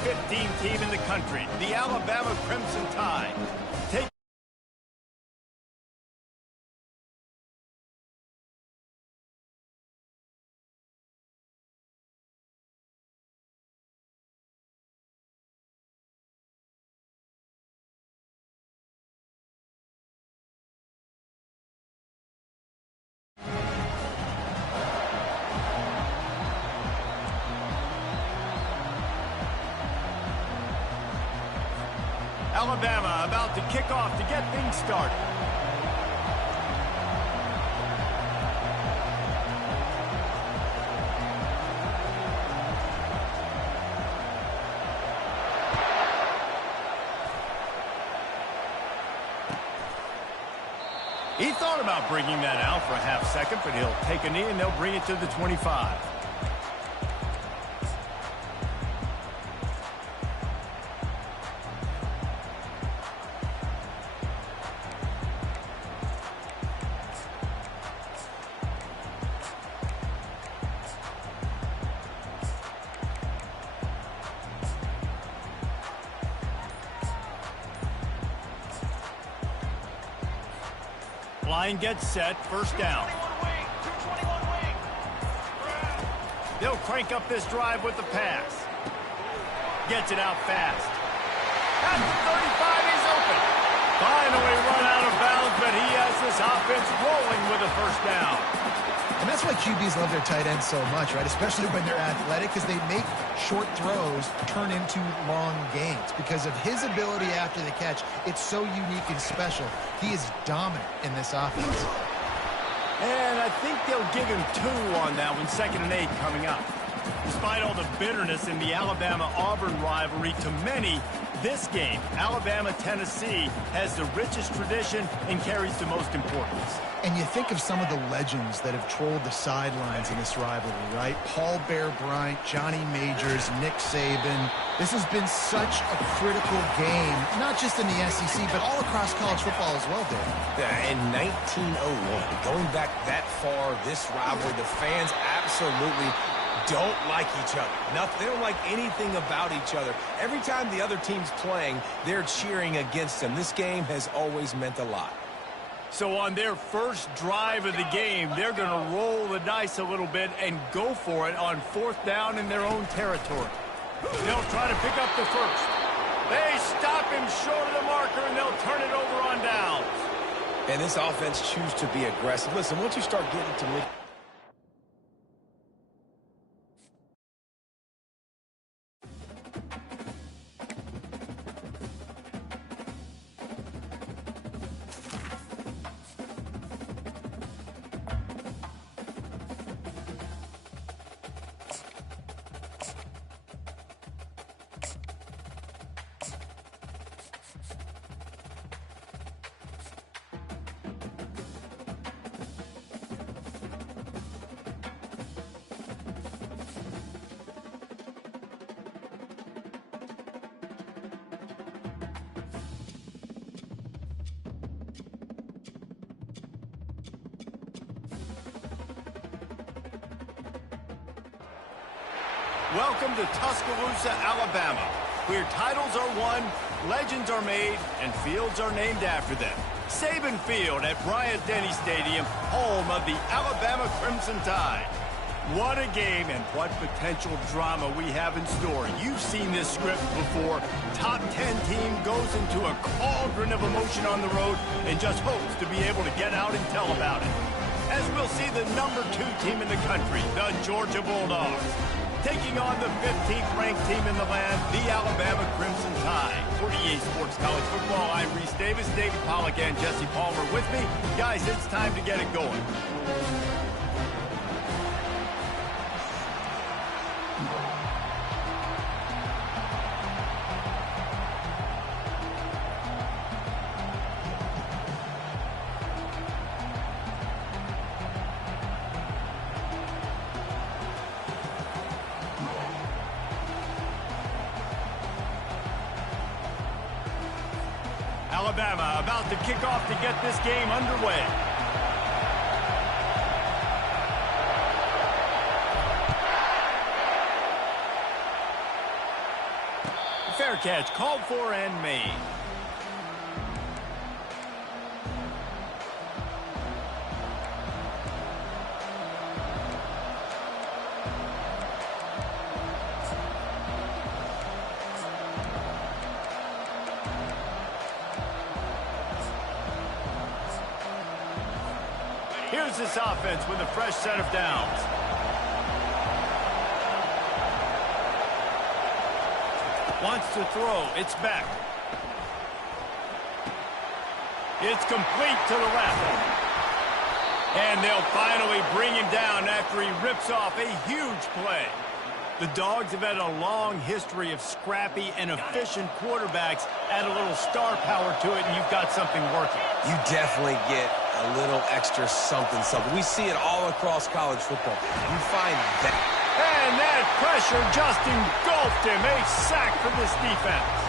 15th team in the country, the Alabama Crimson Tide. Alabama about to kick off to get things started. He thought about bringing that out for a half second, but he'll take a knee and they'll bring it to the 25. Line gets set, first down. They'll crank up this drive with the pass. Gets it out fast. At the 35, he's open. Finally run out of bounds, but he has this offense rolling with a first down. And that's why QBs love their tight ends so much, right? Especially when they're athletic, because they make short throws turn into long gains. Because of his ability after the catch, it's so unique and special. He is dominant in this offense. And I think they'll give him 2 on that one, 2nd and 8 coming up. Despite all the bitterness in the Alabama-Auburn rivalry, to many, this game, Alabama-Tennessee, has the richest tradition and carries the most importance. And you think of some of the legends that have trolled the sidelines in this rivalry, right? Paul Bear Bryant, Johnny Majors, Nick Saban. This has been such a critical game, not just in the SEC, but all across college football as well, Dave. Yeah, in 1901, going back that far, this rivalry, the fans absolutely don't like each other. They don't like anything about each other. Every time the other team's playing, they're cheering against them. This game has always meant a lot. So on their first drive of the game, they're going to roll the dice a little bit and go for it on 4th down in their own territory. They'll try to pick up the first. They stop him short of the marker, and they'll turn it over on downs. And this offense chooses to be aggressive. Listen, once you start getting to mid... Welcome to Tuscaloosa, Alabama, where titles are won, legends are made, and fields are named after them. Saban Field at Bryant-Denny Stadium, home of the Alabama Crimson Tide. What a game and what potential drama we have in store. You've seen this script before. Top 10 team goes into a cauldron of emotion on the road and just hopes to be able to get out and tell about it. As we'll see the number 2 team in the country, the Georgia Bulldogs, taking on the 15th ranked team in the land, the Alabama Crimson Tide. For EA Sports College Football, I'm Reese Davis, David Pollack, and Jesse Palmer with me. Guys, it's time to get it going. Alabama about to kick off to get this game underway. Fair catch called for and made. Here's this offense with a fresh set of downs. Wants to throw. It's back. It's complete to the left. And they'll finally bring him down after he rips off a huge play. The Dogs have had a long history of scrappy and efficient quarterbacks. Add a little star power to it, and you've got something working. You definitely get a little extra something. We see it all across college football. You find that. And that pressure just engulfed him. A sack for this defense.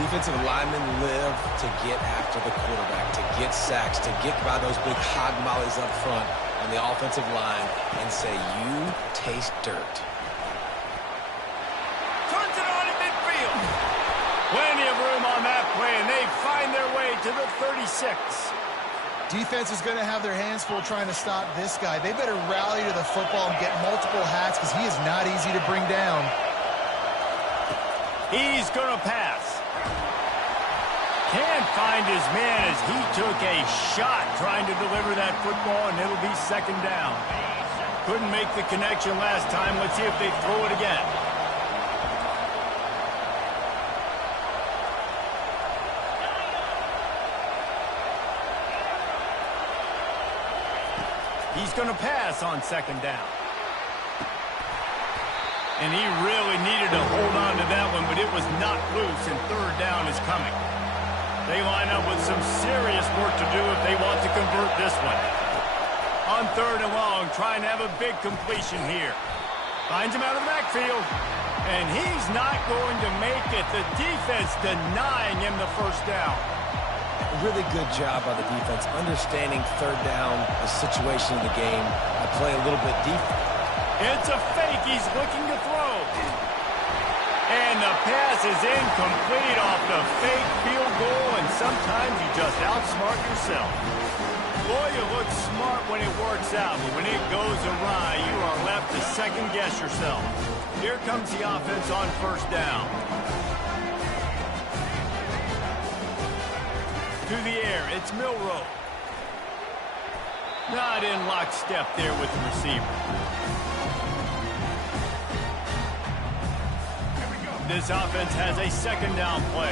Defensive linemen live to get after the quarterback, to get sacks, to get by those big hog mollies up front on the offensive line and say, you taste dirt. Turns it on in midfield. Plenty of room on that play, and they find their way to the 36. Defense is going to have their hands full trying to stop this guy. They better rally to the football and get multiple hats because he is not easy to bring down. He's going to pass. Can't find his man as he took a shot trying to deliver that football, and it'll be second down. Couldn't make the connection last time. Let's see if they throw it again. He's going to pass on second down. And he really needed to hold on to that one, but it was not loose, and third down is coming. They line up with some serious work to do if they want to convert this one. On third and long, trying to have a big completion here. Finds him out of the backfield, and he's not going to make it. The defense denying him the first down. Really good job by the defense, understanding third down, the situation of the game. I play a little bit deep. It's a fake. He's looking to throw. And the pass is incomplete off the fake field goal, and sometimes you just outsmart yourself. Boy, you look smart when it works out, but when it goes awry, you are left to second-guess yourself. Here comes the offense on first down. To the air, it's Milroe. Not in lockstep there with the receiver. This offense has a second down play.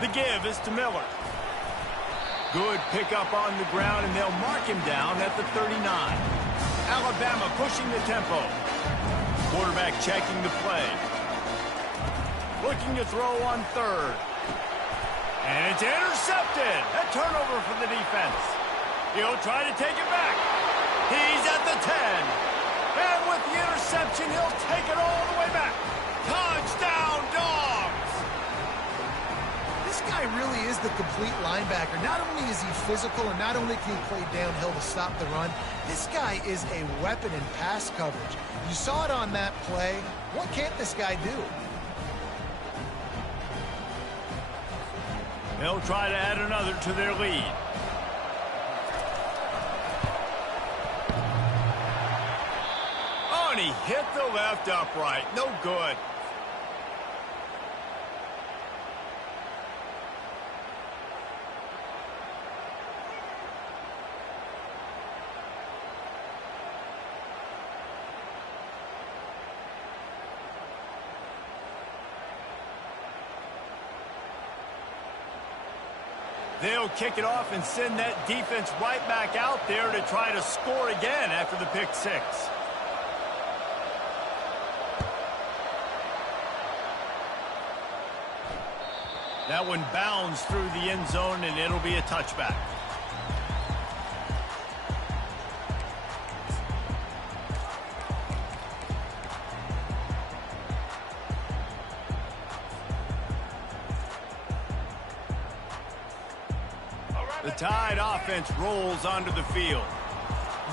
The give is to Miller. Good pickup on the ground, and they'll mark him down at the 39. Alabama pushing the tempo. Quarterback checking the play. Looking to throw on third. And it's intercepted. A turnover for the defense. He'll try to take it back. He's at the 10. And with the interception, he'll take it all the way back. Touchdown, Dogs! This guy really is the complete linebacker. Not only is he physical and not only can he play downhill to stop the run, this guy is a weapon in pass coverage. You saw it on that play. What can't this guy do? They'll try to add another to their lead. Oh, and he hit the left upright. No good. They'll kick it off and send that defense right back out there to try to score again after the pick six. That one bounds through the end zone, and it'll be a touchback. The Tide offense rolls onto the field.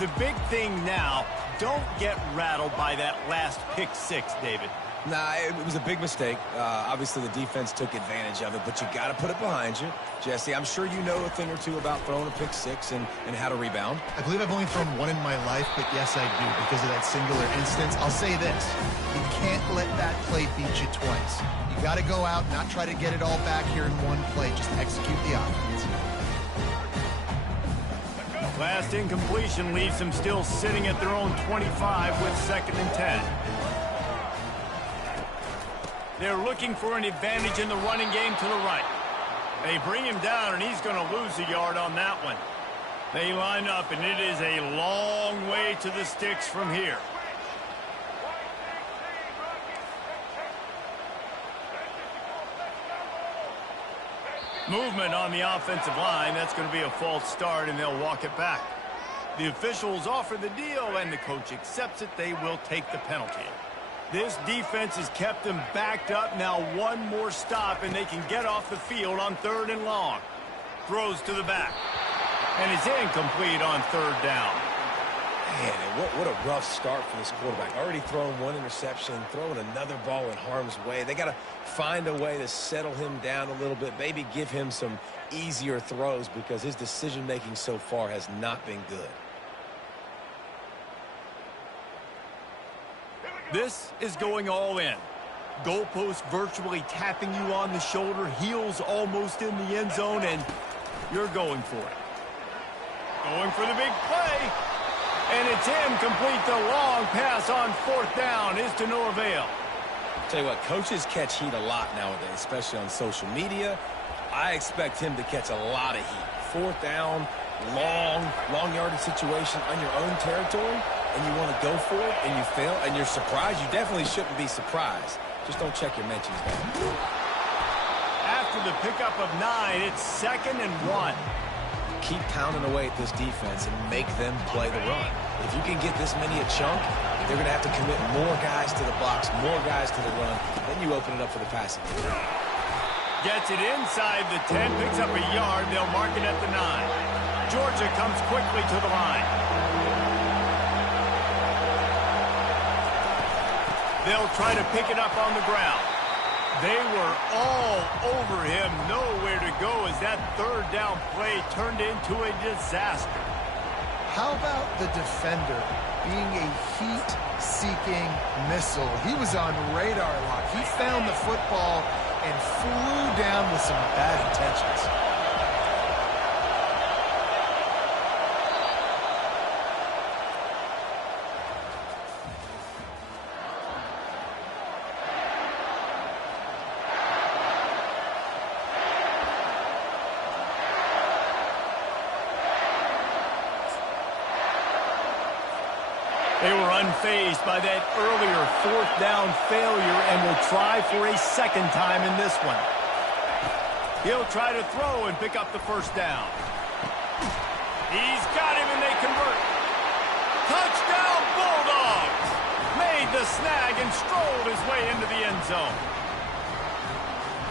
The big thing now, don't get rattled by that last pick six, David. Nah, it was a big mistake. Obviously, the defense took advantage of it, but you got to put it behind you. Jesse, I'm sure you know a thing or two about throwing a pick six and how to rebound. I believe I've only thrown one in my life, but yes, I do, because of that singular instance. I'll say this. You can't let that play beat you twice. You got to go out, not try to get it all back here in one play. Just execute the offense. Last incompletion leaves them still sitting at their own 25 with 2nd and 10. They're looking for an advantage in the running game to the right. They bring him down, and he's going to lose a yard on that one. They line up, and it is a long way to the sticks from here. Movement on the offensive line. That's going to be a false start, and they'll walk it back. The officials offer the deal, and the coach accepts it. They will take the penalty. This defense has kept them backed up. Now one more stop, and they can get off the field on 3rd and long. Throws to the back. And it's incomplete on 3rd down. Man, what a rough start for this quarterback. Already thrown one interception, throwing another ball in harm's way. They got to find a way to settle him down a little bit, maybe give him some easier throws because his decision-making so far has not been good. This is going all in. Goalpost virtually tapping you on the shoulder, heels almost in the end zone, and you're going for it. Going for the big play. And it's incomplete. The long pass on 4th down is to no avail. Tell you what, coaches catch heat a lot nowadays, especially on social media. I expect him to catch a lot of heat. 4th down, long yardage situation on your own territory, and you want to go for it, and you fail, and you're surprised. You definitely shouldn't be surprised. Just don't check your mentions down. After the pickup of 9, it's 2nd and 1. Keep pounding away at this defense and make them play the run. If you can get this many a chunk, they're going to have to commit more guys to the box, more guys to the run. Then you open it up for the passing. Gets it inside the 10, picks up a yard. They'll mark it at the 9. Georgia comes quickly to the line. They'll try to pick it up on the ground. They were all over him, nowhere to go as that 3rd down play turned into a disaster. How about the defender being a heat-seeking missile? He was on radar lock. He found the football and flew down with some bad intentions. They were unfazed by that earlier 4th down failure and will try for a 2nd time in this one. He'll try to throw and pick up the 1st down. He's got him and they convert. Touchdown Bulldogs! Made the snag and strolled his way into the end zone.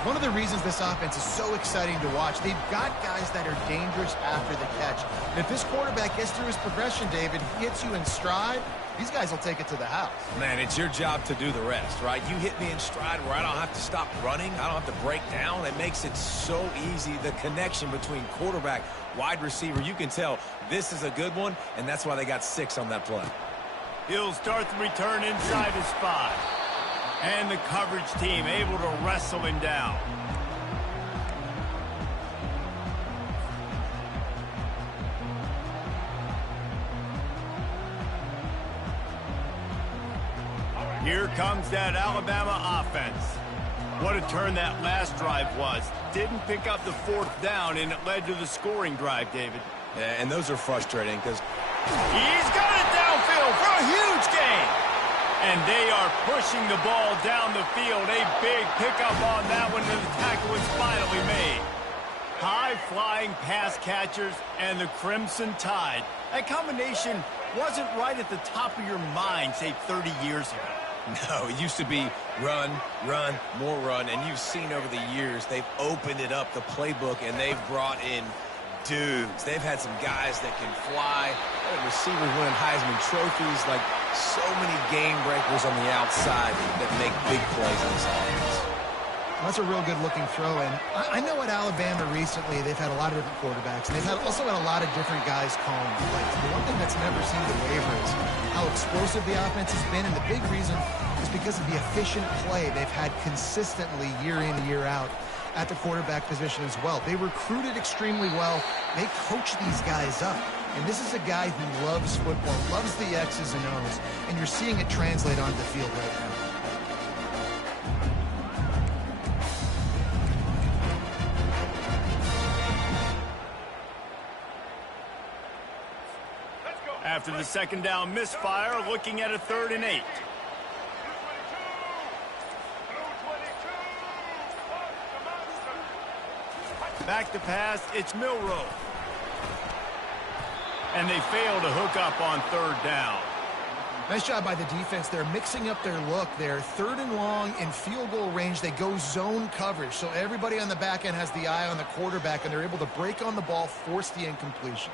One of the reasons this offense is so exciting to watch, they've got guys that are dangerous after the catch. And if this quarterback gets through his progression, David, he hits you in stride, these guys will take it to the house. Man, it's your job to do the rest, right? You hit me in stride where I don't have to stop running. I don't have to break down. It makes it so easy. The connection between quarterback, wide receiver, you can tell this is a good one, and that's why they got 6 on that play. He'll start the return inside his 5. And the coverage team able to wrestle him down. Here comes that Alabama offense. What a turn that last drive was. Didn't pick up the 4th down, and it led to the scoring drive, David. Yeah, and those are frustrating because he's got it downfield for a huge gain. And they are pushing the ball down the field. A big pickup on that one, and the tackle was finally made. High-flying pass catchers and the Crimson Tide. That combination wasn't right at the top of your mind, say, 30 years ago. No, it used to be run, more run, and you've seen over the years they've opened it up, the playbook, and they've brought in dudes. They've had some guys that can fly. Receivers winning Heisman trophies. Like, so many game breakers on the outside that make big plays in this offense. That's a real good-looking throw. And I know at Alabama recently they've had a lot of different quarterbacks, and they've also had a lot of different guys calling plays. The one thing that's never seemed to waver is how explosive the offense has been, and the big reason is because of the efficient play they've had consistently year in, year out at the quarterback position as well. They recruited extremely well. They coach these guys up. And this is a guy who loves football, loves the X's and O's, and you're seeing it translate onto the field right now. After the second down misfire, looking at a 3rd and 8. Back to pass, it's Milroe. And they fail to hook up on 3rd down. Nice job by the defense. They're mixing up their look. They're 3rd and long in field goal range. They go zone coverage. So everybody on the back end has the eye on the quarterback, and they're able to break on the ball, force the incompletion.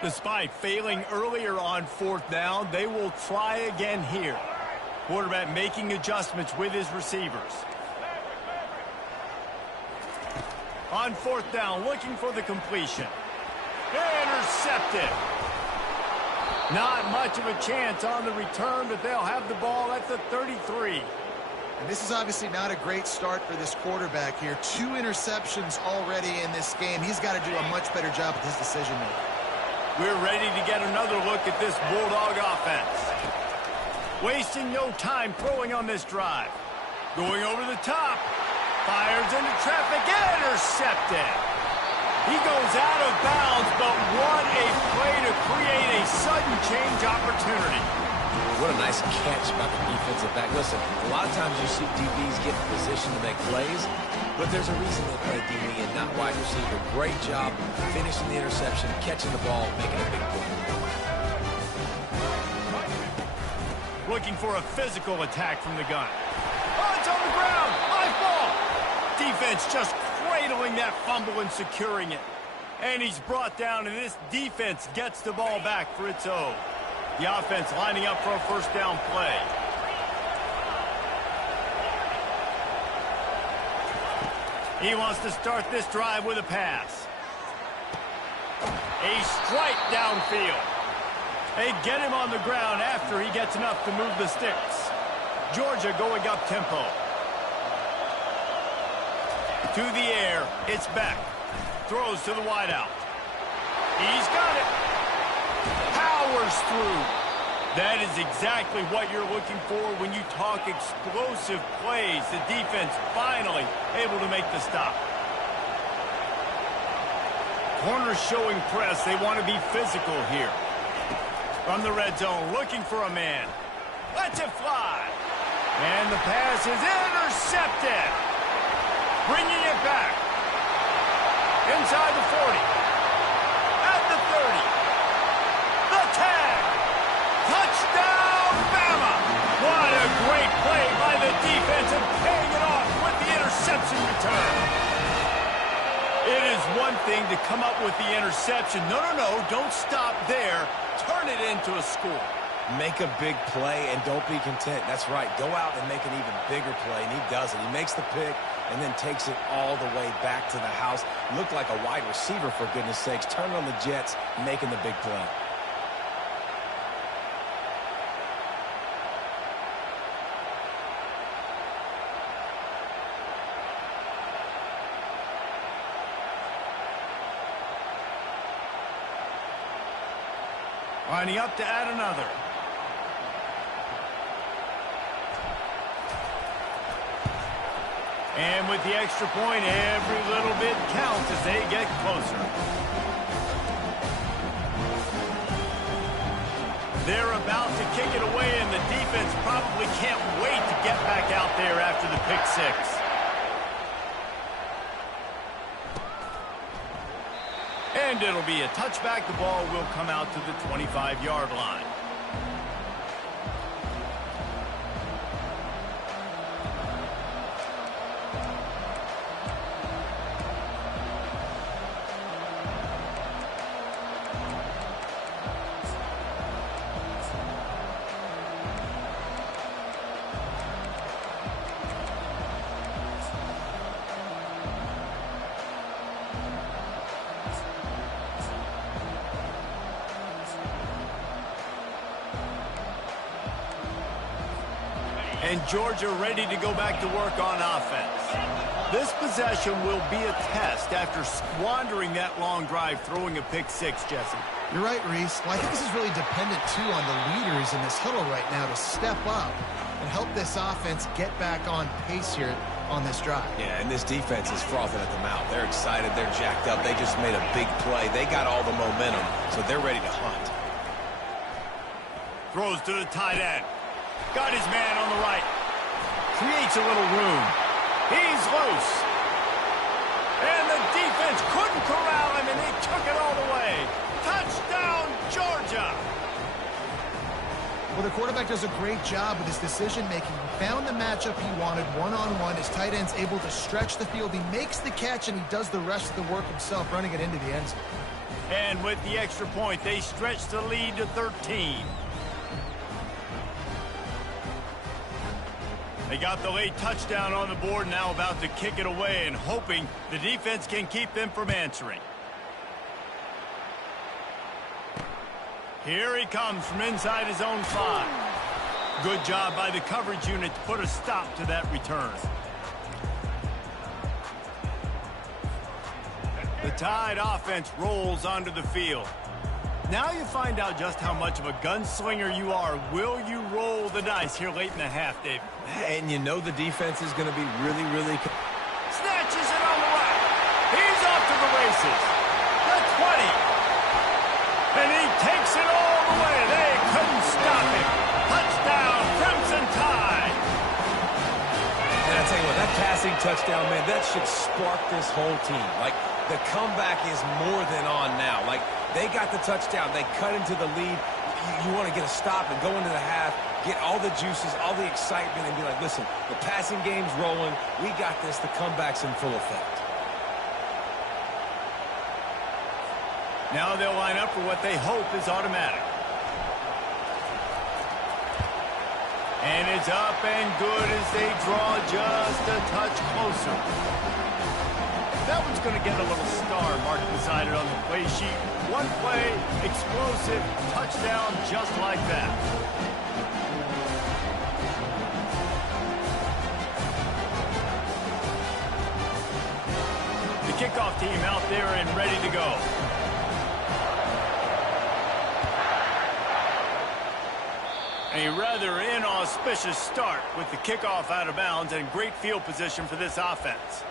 Despite failing earlier on 4th down, they will try again here. Quarterback making adjustments with his receivers. On 4th down, looking for the completion. Intercepted. Not much of a chance on the return, but they'll have the ball at the 33. And this is obviously not a great start for this quarterback here. 2 interceptions already in this game. He's got to do a much better job with his decision-making. We're ready to get another look at this Bulldog offense. Wasting no time throwing on this drive. Going over the top. Fires into traffic. Intercepted. He goes out of bounds, but what a play to create a sudden change opportunity. What a nice catch by the defensive back. Listen, a lot of times you see DBs get in position to make plays, but there's a reason they play DB and not wide receiver. Great job finishing the interception, catching the ball, making a big play. Looking for a physical attack from the gun. Oh, it's on the ground. High ball. Defense just cradling that fumble and securing it. And he's brought down, and this defense gets the ball back for its own. The offense lining up for a 1st down play. He wants to start this drive with a pass. A strike downfield. They get him on the ground after he gets enough to move the sticks. Georgia going up tempo. To the air, it's Beck. Throws to the wideout. He's got it. Powers through. That is exactly what you're looking for when you talk explosive plays. The defense finally able to make the stop. Corners showing press. They want to be physical here. From the red zone, looking for a man. Lets it fly. And the pass is intercepted. Bringing it back. Inside the 40. At the 30. The tag. Touchdown, Bama. What a great play by the defense and paying it off with the interception return. It is one thing to come up with the interception. No, don't stop there. Turn it into a score. Make a big play and don't be content. That's right. Go out and make an even bigger play, and he does it. He makes the pick and then takes it all the way back to the house. Looked like a wide receiver, for goodness sakes. Turn on the Jets, making the big play. Lining up to add another. And with the extra point, every little bit counts as they get closer. They're about to kick it away, and the defense probably can't wait to get back out there after the pick six. And it'll be a touchback. The ball will come out to the 25-yard line. and Georgia ready to go back to work on offense. This possession will be a test after squandering that long drive throwing a pick six, Jesse. You're right, Reese. Well, I think this is really dependent, too, on the leaders in this huddle right now to step up and help this offense get back on pace here on this drive. Yeah, and this defense is frothing at the mouth. They're excited. They're jacked up. They just made a big play. They got all the momentum, so they're ready to hunt. Throws to the tight end. Got his man on the right. Creates a little room. He's loose. And the defense couldn't corral him, and they took it all the way. Touchdown, Georgia! Well, the quarterback does a great job with his decision-making. He found the matchup he wanted one-on-one. His tight end's able to stretch the field. He makes the catch, and he does the rest of the work himself, running it into the end zone. And with the extra point, they stretch the lead to 13. They got the late touchdown on the board, now about to kick it away and hoping the defense can keep them from answering. Here he comes from inside his own 5. Good job by the coverage unit to put a stop to that return. The Tide offense rolls onto the field. Now you find out just how much of a gunslinger you are. Will you roll the dice here late in the half, Dave? And you know the defense is going to be really... Snatches it on the right. He's off to the races. The 20. And he takes it all the way. They couldn't stop him. Touchdown, Crimson Tide. And I tell you what, that passing touchdown, man, that should spark this whole team. Like, the comeback is more than on now. Like, they got the touchdown. They cut into the lead. You want to get a stop and go into the half, get all the juices, all the excitement, and be like, listen, the passing game's rolling. We got this. The comeback's in full effect. Now they'll line up for what they hope is automatic. And it's up and good as they draw just a touch closer. That one's going to get a little star marked beside it on the play sheet. One play, explosive, touchdown just like that. The kickoff team out there and ready to go. A rather inauspicious start with the kickoff out of bounds and great field position for this offense.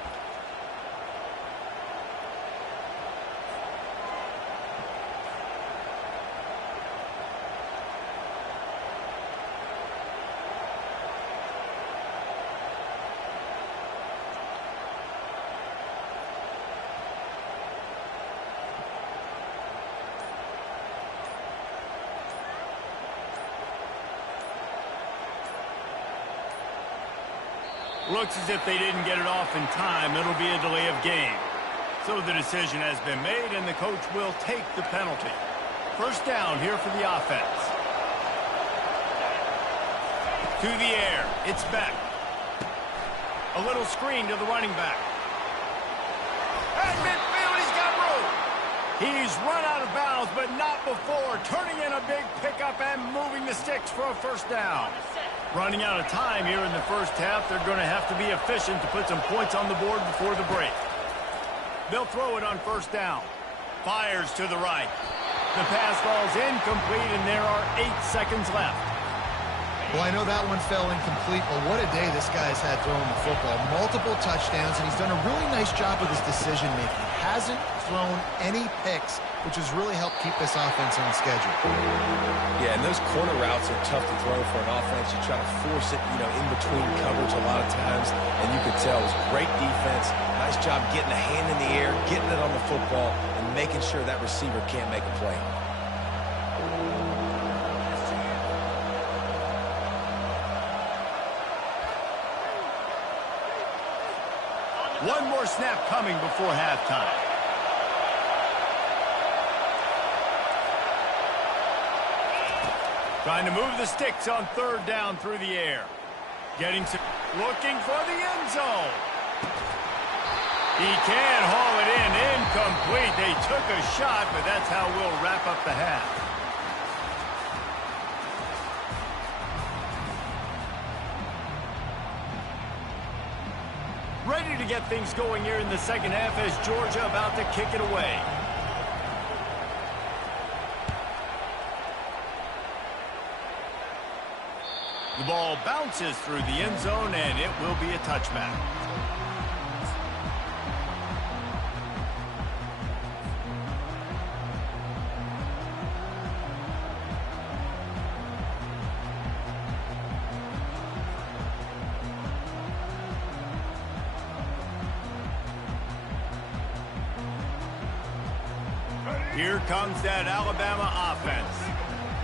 Looks as if they didn't get it off in time. It'll be a delay of game. So the decision has been made, and the coach will take the penalty. First down here for the offense. To the air. It's Beck. A little screen to the running back. At midfield, he's got room. He's run out of bounds, but not before. Turning in a big pickup and moving the sticks for a first down. Running out of time here in the first half. They're going to have to be efficient to put some points on the board before the break. They'll throw it on first down. Fires to the right. The pass falls incomplete, and there are 8 seconds left. Well, I know that one fell incomplete, but what a day this guy's had throwing the football. Multiple touchdowns, and he's done a really nice job with his decision-making. Hasn't thrown any picks, which has really helped keep this offense on schedule. Yeah, and those corner routes are tough to throw for an offense. You try to force it, in between coverage a lot of times, and you could tell it was great defense. Nice job getting a hand in the air, getting it on the football, and making sure that receiver can't make a play on it. One more snap coming before halftime. Trying to move the sticks on third down through the air. Looking for the end zone. He can haul it in. Incomplete. They took a shot, but that's how we'll wrap up the half. ready to get things going here in the second half as Georgia about to kick it away. The ball bounces through the end zone, and it will be a touchback. Here comes that Alabama offense.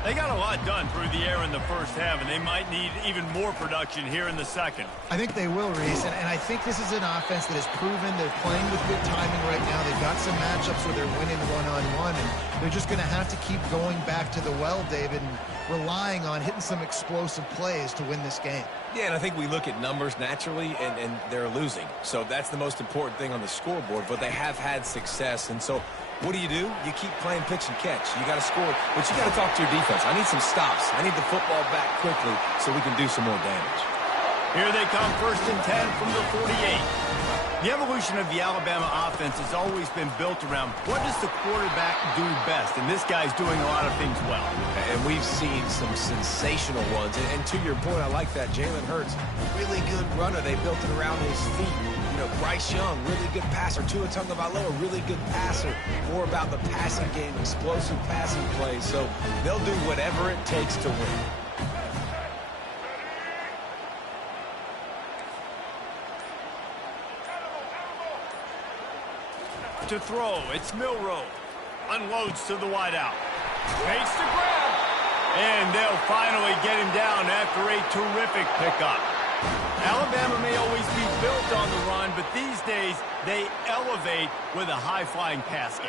They got a lot done through the air in the first half, and they might need even more production here in the second. I think they will, Reese, and I think this is an offense that has proven they're playing with good timing right now. They've got some matchups where they're winning one-on-one, and they're just going to have to keep going back to the well, David, and relying on hitting some explosive plays to win this game. Yeah, and I think we look at numbers naturally, and they're losing. So that's the most important thing on the scoreboard, but they have had success, and so what do? You keep playing pitch and catch. You got to score, but you got to talk to your defense. I need some stops. I need the football back quickly so we can do some more damage. Here they come, 1st and 10 from the 48. The evolution of the Alabama offense has always been built around what does the quarterback do best, and this guy's doing a lot of things well. And we've seen some sensational ones. And to your point, I like that. Jalen Hurts, really good runner. They built it around his feet. You know, Bryce Young, really good passer. Tua Tagovailoa, really good passer. More about the passing game, explosive passing plays. So they'll do whatever it takes to win. To throw, it's Milroe. Unloads to the wideout. Fakes the grab. And they'll finally get him down after a terrific pickup. Alabama may always be built on the run, but these days they elevate with a high-flying pass game.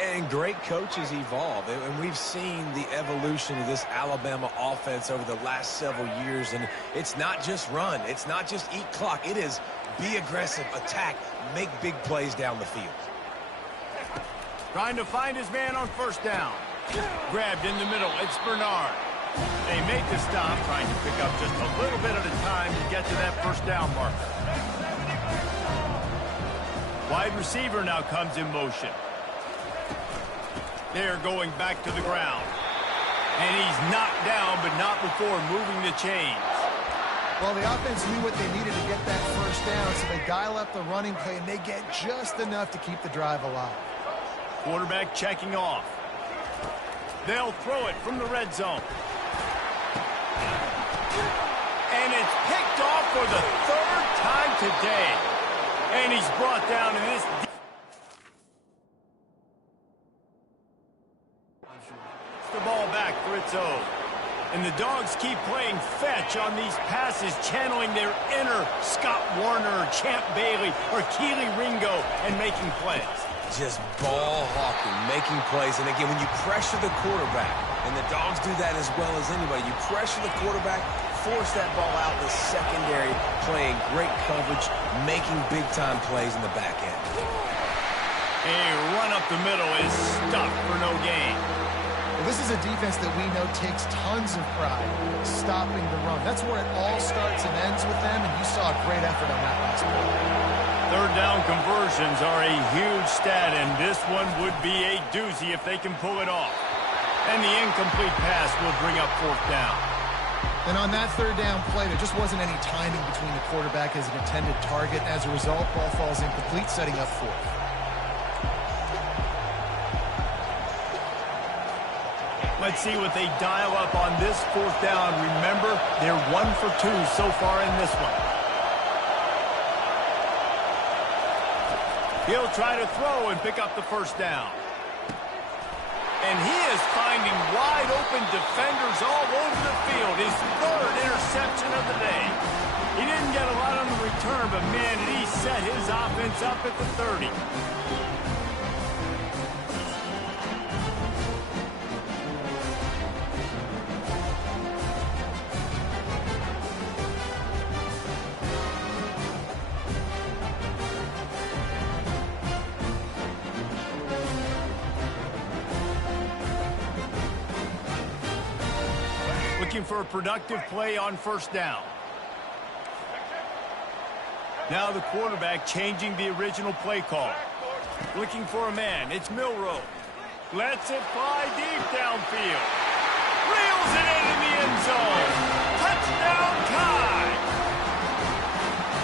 And great coaches evolve, and we've seen the evolution of this Alabama offense over the last several years, and it's not just run. It's not just eat clock. It is be aggressive, attack, make big plays down the field. Trying to find his man on 1st down. Grabbed in the middle. It's Bernard. They make the stop, trying to pick up just a little bit at a time to get to that 1st down marker. Wide receiver now comes in motion. They're going back to the ground. And he's knocked down, but not before moving the chains. Well, the offense knew what they needed to get that 1st down, so they dial up the running play, and they get just enough to keep the drive alive. Quarterback checking off. They'll throw it from the red zone. And it's picked off for the 3rd time today. And he's brought down in this. The ball back for its own. And the Dogs keep playing fetch on these passes, channeling their inner Scott Warner, Champ Bailey, or Keely Ringo, and making plays. Just ball hawking, making plays. And again, when you pressure the quarterback, and the Dogs do that as well as anybody, you pressure the quarterback, force that ball out in the secondary, playing great coverage, making big-time plays in the back end. A run up the middle is stuffed for no gain. Well, this is a defense that we know takes tons of pride stopping the run. That's where it all starts and ends with them, and you saw a great effort on that last play. 3rd down conversions are a huge stat, and this one would be a doozy if they can pull it off. And the incomplete pass will bring up 4th down. And on that 3rd down play, there just wasn't any timing between the quarterback and his intended target. As a result, ball falls incomplete, setting up 4th. Let's see what they dial up on this 4th down. Remember, they're 1 for 2 so far in this one. He'll try to throw and pick up the 1st down. And he is finding wide-open defenders all over the field. His 3rd interception of the day. He didn't get a lot on the return, but, man, did he set his offense up at the 30. Looking for a productive play on 1st down. Now the quarterback changing the original play call. Looking for a man. It's Milroe. Lets it fly deep downfield. Reels it in the end zone. Touchdown, Tide!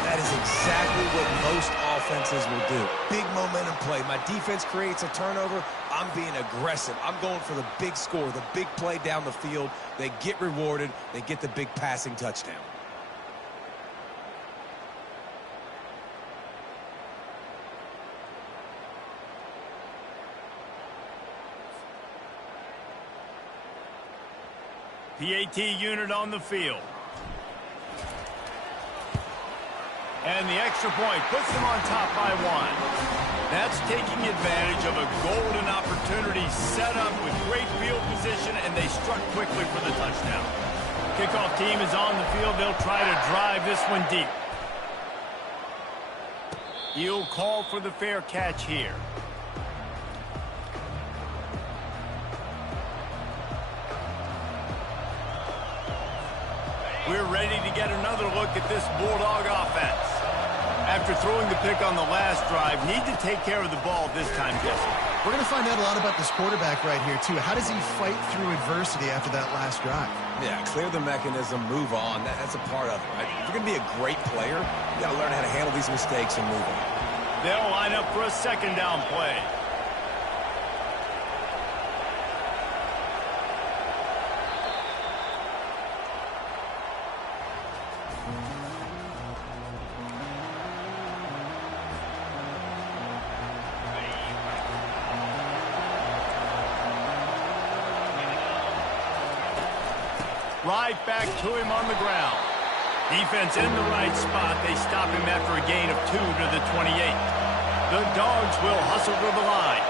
That is exactly what most offenses will do. Big momentum play. My defense creates a turnover. I'm being aggressive. I'm going for the big score, the big play down the field. They get rewarded. They get the big passing touchdown. PAT unit on the field. And the extra point puts them on top by 1. That's taking advantage of a golden opportunity set up with great field position, and they struck quickly for the touchdown. Kickoff team is on the field. They'll try to drive this one deep. He'll call for the fair catch here. We're ready to get another look at this Bulldog offense. After throwing the pick on the last drive, need to take care of the ball this time, Jesse. We're going to find out a lot about this quarterback right here, too. How does he fight through adversity after that last drive? Yeah, clear the mechanism, move on. That's a part of it, right? If you're going to be a great player, you got to learn how to handle these mistakes and move on. They'll line up for a second down play. Right back to him on the ground. Defense in the right spot. They stop him after a gain of 2 to the 28. The Dogs will hustle to the line.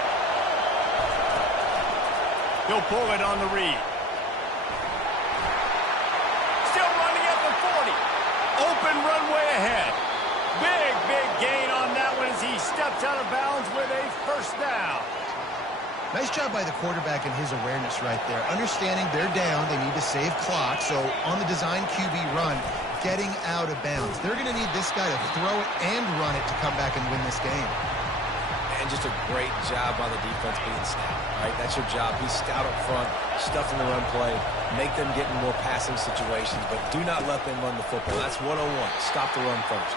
He'll pull it on the read. Still running at the 40. Open runway ahead. Big gain on that one as he steps out of bounds with a first down. Nice job by the quarterback and his awareness right there. Understanding they're down, they need to save clock. So on the design QB run, getting out of bounds. They're going to need this guy to throw it and run it to come back and win this game. And just a great job by the defense being stout, right? That's your job. Be stout up front, stuff in the run play, make them get in more passing situations, but do not let them run the football. That's 101. Stop the run first.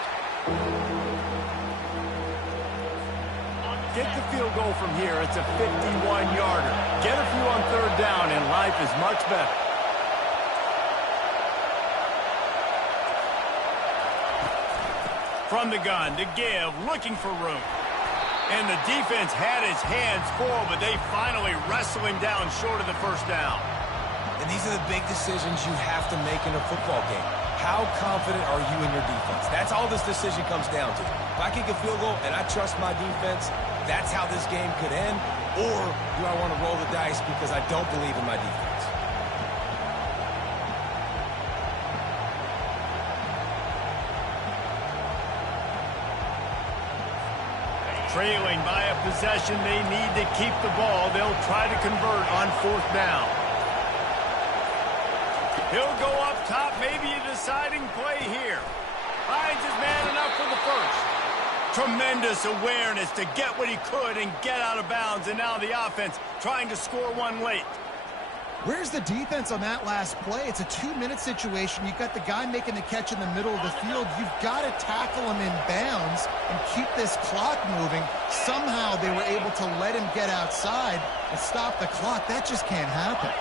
Get the field goal from here. It's a 51-yarder. Get a few on third down, and life is much better. From the gun to give, looking for room. And the defense had his hands full, but they finally wrestle him down short of the first down. And these are the big decisions you have to make in a football game. How confident are you in your defense? That's all this decision comes down to. If I kick a field goal and I trust my defense, that's how this game could end. Or do I want to roll the dice because I don't believe in my defense? Trailing by a possession, they need to keep the ball. They'll try to convert on fourth down. He'll go up top, maybe a deciding play here. Finds his man enough for the first. Tremendous awareness to get what he could and get out of bounds, and now the offense trying to score one late. Where's the defense on that last play? It's a 2-minute situation. You've got the guy making the catch in the middle of the field. You've got to tackle him in bounds and keep this clock moving. Somehow they were able to let him get outside and stop the clock. That just can't happen.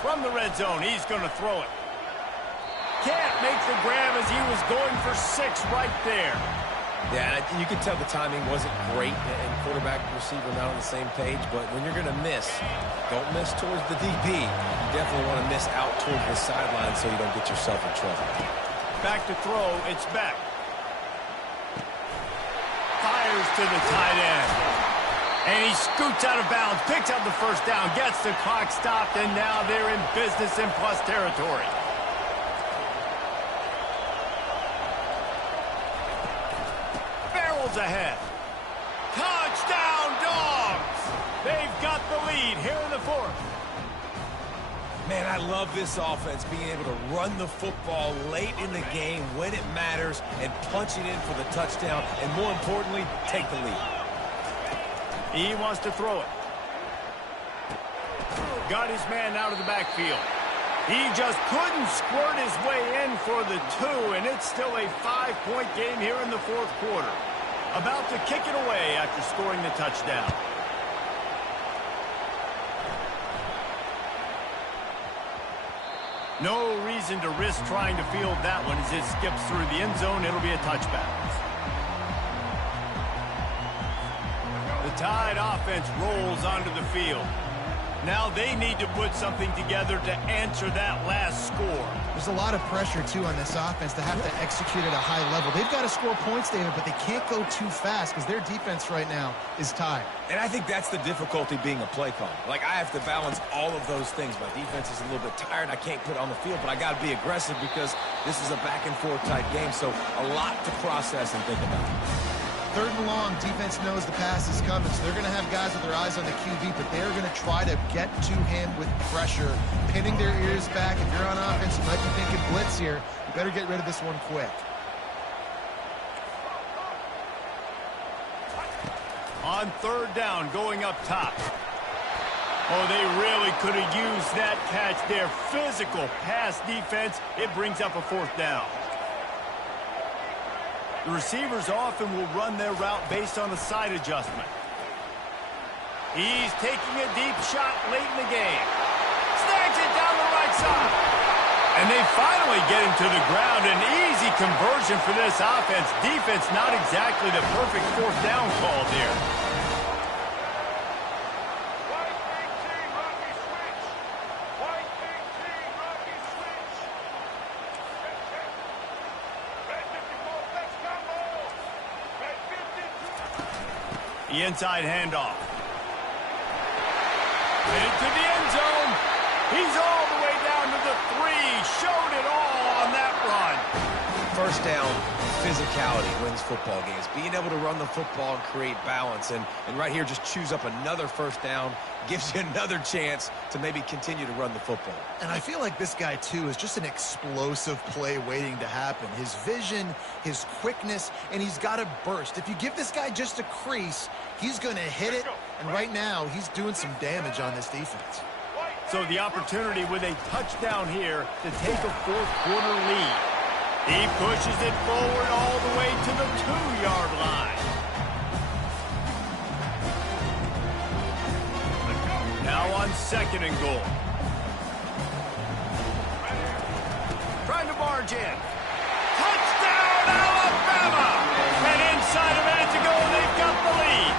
From the red zone, he's going to throw it. Can't make the grab as he was going for 6 right there. Yeah, you can tell the timing wasn't great, and quarterback and receiver not on the same page, but when you're going to miss, don't miss towards the DB. You definitely want to miss out towards the sideline so you don't get yourself in trouble. Back to throw, it's back. Fires to the tight end. And he scoots out of bounds, picks up the first down, gets the clock stopped, and now they're in business in plus territory. Barrels ahead. Touchdown, Dogs! They've got the lead here in the fourth. Man, I love this offense, being able to run the football late in the game when it matters and punch it in for the touchdown, and more importantly, take the lead. He wants to throw it. Got his man out of the backfield. He just couldn't squirt his way in for the 2, and it's still a 5-point game here in the fourth quarter. About to kick it away after scoring the touchdown. No reason to risk trying to field that one as it skips through the end zone. It'll be a touchback. The Tide offense rolls onto the field. Now they need to put something together to answer that last score. There's a lot of pressure, too, on this offense to have to execute at a high level. They've got to score points, David, but they can't go too fast because their defense right now is tired. And I think that's the difficulty being a play caller. Like, I have to balance all of those things. My defense is a little bit tired. I can't put it on the field, but I got to be aggressive because this is a back-and-forth type game, so a lot to process and think about. 3rd and long, defense knows the pass is coming, so they're going to have guys with their eyes on the QB, but they're going to try to get to him with pressure, pinning their ears back. If you're on offense, you might be thinking blitz here. You better get rid of this one quick. On 3rd down, going up top. Oh, they really could have used that catch there. Physical pass defense. It brings up a 4th down. The receivers often will run their route based on a side adjustment. He's taking a deep shot late in the game. Snags it down the right side. And they finally get him to the ground. An easy conversion for this offense. Defense not exactly the perfect 4th down call there. The inside handoff. Into the end zone. He's all the way down to the 3. Showed it all on that run. 1st down, physicality wins football games. Being able to run the football and create balance. And right here, just choose up another 1st down. Gives you another chance to maybe continue to run the football. And I feel like this guy, too, is just an explosive play waiting to happen. His vision, his quickness, and he's got a burst. If you give this guy just a crease, he's going to hit it. And right now, he's doing some damage on this defense. So the opportunity with a touchdown here to take a 4th quarter lead. He pushes it forward all the way to the 2-yard line. Now on 2nd and goal. Trying to barge in. Touchdown, Alabama! And inside a minute to go, they've got the lead.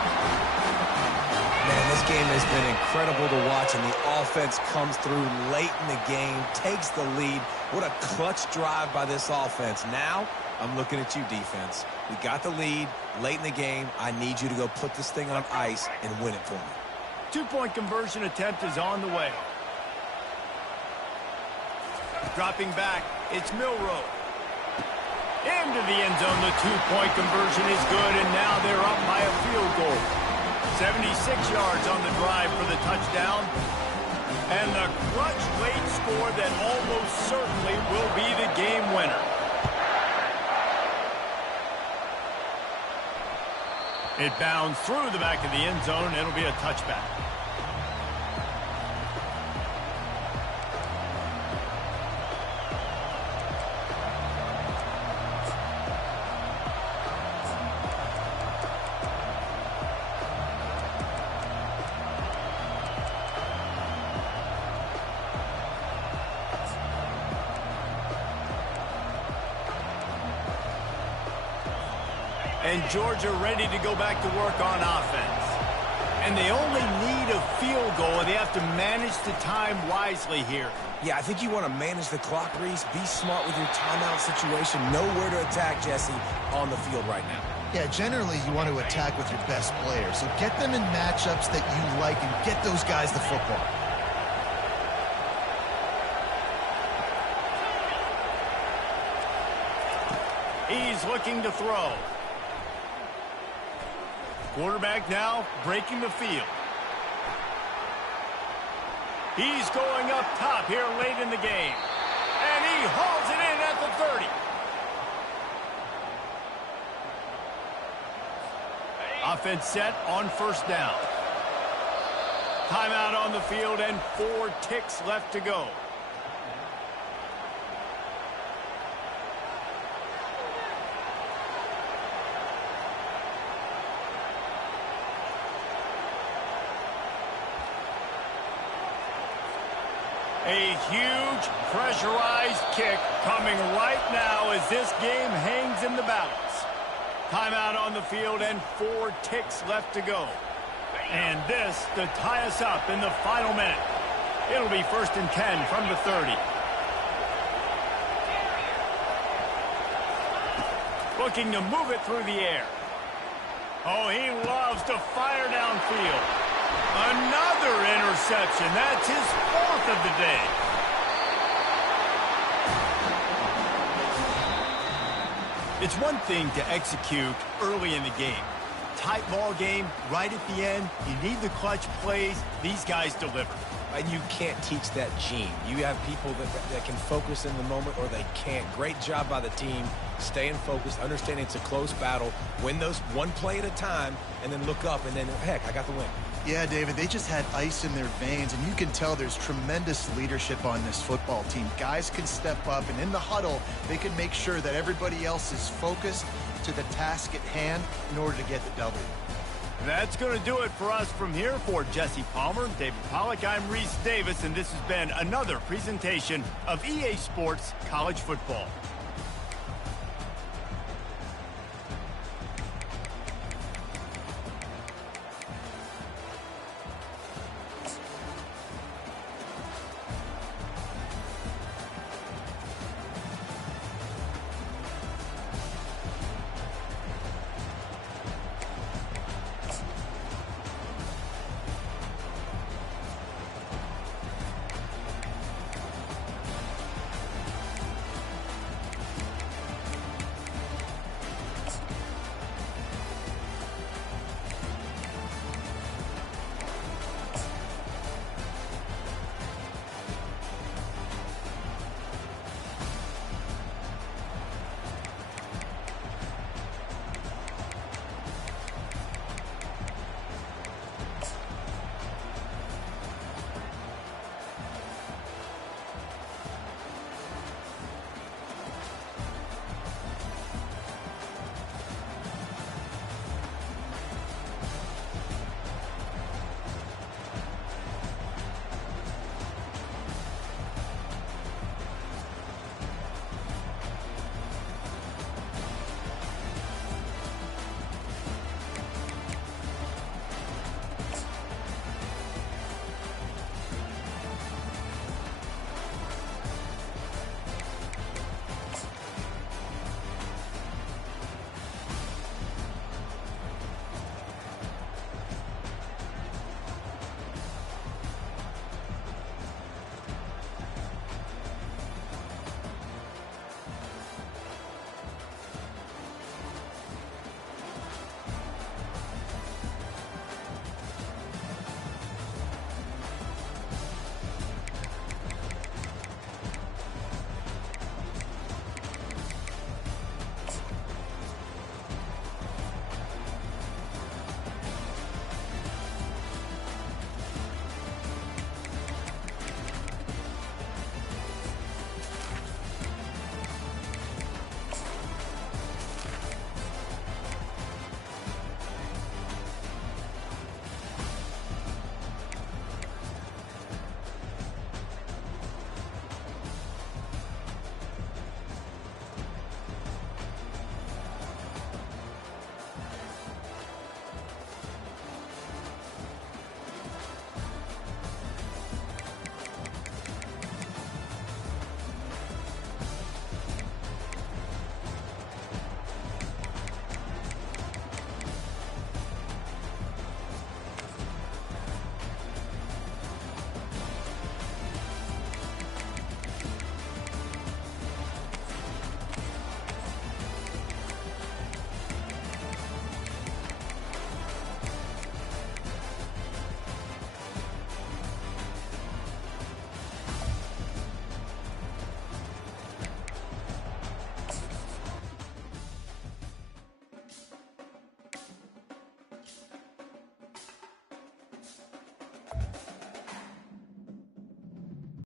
Man, this game has been incredible to watch, and the offense comes through late in the game, takes the lead. What a clutch drive by this offense. Now, I'm looking at you, defense. We got the lead late in the game. I need you to go put this thing on ice and win it for me. 2-point conversion attempt is on the way. Dropping back, it's Milroe. Into the end zone, the 2-point conversion is good, and now they're up by a field goal. 76 yards on the drive for the touchdown. And the clutch late score that almost certainly will be the game winner. It bounds through the back of the end zone. It'll be a touchback. And Georgia ready to go back to work on offense. And they only need a field goal, and they have to manage the time wisely here. Yeah, I think you want to manage the clock, Reese. Be smart with your timeout situation. Know where to attack, Jesse, on the field right now. Yeah, generally you want to attack with your best players. So get them in matchups that you like and get those guys the football. He's looking to throw. Quarterback now breaking the field. He's going up top here late in the game. And he hauls it in at the 30. Offense set on first down. Timeout on the field and 4 ticks left to go. A huge pressurized kick coming right now as this game hangs in the balance. Timeout on the field and 4 ticks left to go. And this to tie us up in the final minute. It'll be 1st and 10 from the 30. Looking to move it through the air. Oh, he loves to fire downfield. Another interception. That's his 4th of the day. It's one thing to execute early in the game. Tight ball game, right at the end. You need the clutch plays. These guys deliver. And you can't teach that gene. You have people that can focus in the moment or they can't. Great job by the team, staying focused, understanding it's a close battle, win those one play at a time, and then look up, and then, heck, I got the win. Yeah, David, they just had ice in their veins, and you can tell there's tremendous leadership on this football team. Guys can step up, and in the huddle, they can make sure that everybody else is focused to the task at hand in order to get the W. That's going to do it for us from here. For Jesse Palmer, David Pollack, I'm Reese Davis, and this has been another presentation of EA Sports College Football.